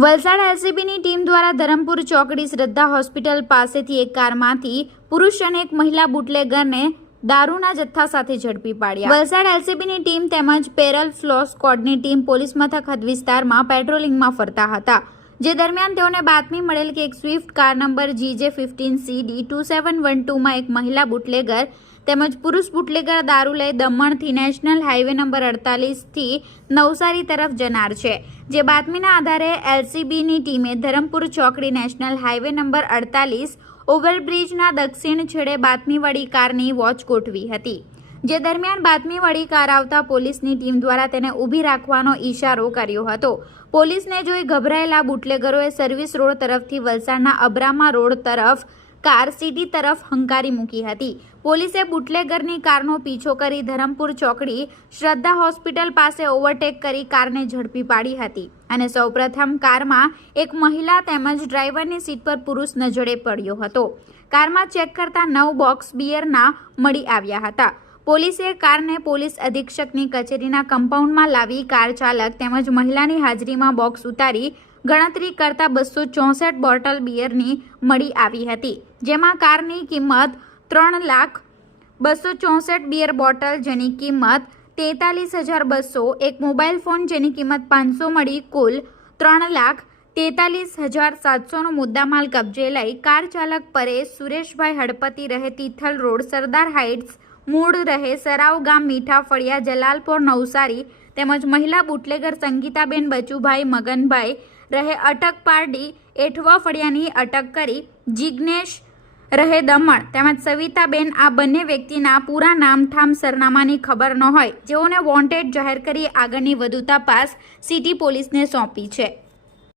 વલસાડ એલસીબીની ટીમ દ્વારા ધરમપુર ચોકડી શ્રદ્ધા હોસ્પિટલ પાસેથી એક કારમાંથી પુરુષ અને એક મહિલા બુટલેગરને દારૂના જથ્થા સાથે ઝડપી પાડ્યા. વલસાડ એલસીબીની ટીમ તેમજ પેરલ ફ્લો સ્કોડની ટીમ પોલીસ મથક હદ વિસ્તારમાં પેટ્રોલિંગમાં ફરતા હતા, જે દરમિયાન તેઓને બાતમી મળેલ કે એક Swift car number GJ fifteen CD two seven one ટુમાં એક મહિલા બુટલેગર તેમજ પુરુષ બુટલેગર દારૂ લઈ દમણથી નેશનલ હાઈવે નંબર અડતાલીસથી નવસારી તરફ જનાર છે. જે બાતમીના આધારે એલસીબીની ટીમે ધરમપુર ચોકડી નેશનલ હાઈવે નંબર અડતાલીસ ઓવરબ્રિજના દક્ષિણ છેડે બાતમીવાળી કારની વોચ ગોઠવી હતી. જે દરમિયાન બાતમીવાળી કાર આવતા પોલીસની ટીમ દ્વારા તેને ઊભી રાખવાનો ઇશારો કર્યો હતો. પોલીસને જોઈ ગભરાયેલા બુટલેગરોએ સર્વિસ રોડ તરફથી વલસાડના અબ્રામા રોડ તરફ કાર સિટી તરફ હંકારી મૂકી હતી. પોલીસે બુટલેગરની કારનો પીછો કરી ધરમપુર ચોકડી શ્રદ્ધા હોસ્પિટલ પાસે ઓવરટેક કરી કારને ઝડપી પાડી હતી અને સૌપ્રથમ કારમાં એક મહિલા તેમજ ડ્રાઈવરની સીટ પર પુરુષ નજરે પડ્યો હતો. કારમાં ચેક કરતા નવ બોક્સ બિયરના મળી આવ્યા હતા. પોલીસે કારને પોલીસ અધિક્ષકની કચેરીના કમ્પાઉન્ડમાં લાવી કાર ચાલક તેમજ મહિલાની હાજરીમાં બોક્સ ઉતારી ગણતરી કરતા બસો ચોસઠ બોટલ બિયરની મળી આવી હતી, જેમાં કારની કિંમત ત્રણ લાખ બસો ચોસઠ બિયર બોટલ જેની કિંમત તેતાલીસ હજાર બસો, એક મોબાઈલ ફોન જેની કિંમત પાંચસો મળી કુલ ત્રણ લાખ તેતાલીસ હજાર સાતસોનો મુદ્દામાલ કબજે લઈ કાર ચાલક પરેશ સુરેશભાઈ હડપતિ રહે તિથલ રોડ, સરદાર હાઇટ્સ મૂળ રહે સરાવ ગામ, મીઠા ફળિયા, જલાલપોર, નવસારી તેમજ મહિલા બુટલેગર સંગીતાબેન બચુભાઈ, મગનભાઈ રહે અટક પારડી, એઠવા ફળિયાની અટક કરી જિજ્ઞેશ રહે દમણ. તેમજ સવિતાબેન આ બંને વ્યક્તિના પૂરા નામ ઠામ સરનામાની ખબર ન હોય. જેઓને વોન્ટેડ જાહેર કરી આગળની વધુ તપાસ સિટી પોલીસને સોંપી છે.